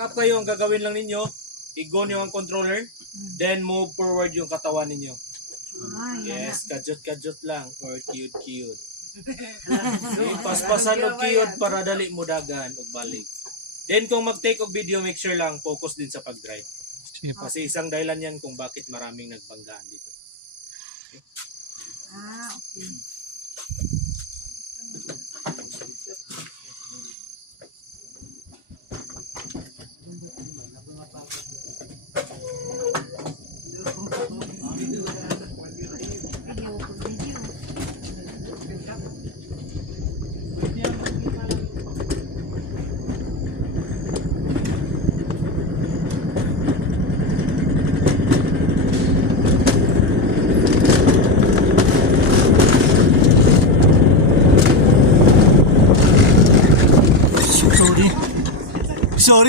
up kayo, ang gagawin lang ninyo, i-go nyo ang controller, then move forward yung katawan ninyo. Yes, kadyot-kadyot lang or cute-cute. Paspasan og cute para dali mo dagan og balik. Then kung mag-take og video, make sure lang focus din sa pag-drive. Kasi isang dahilan yan kung bakit maraming nagbanggaan dito. Okay.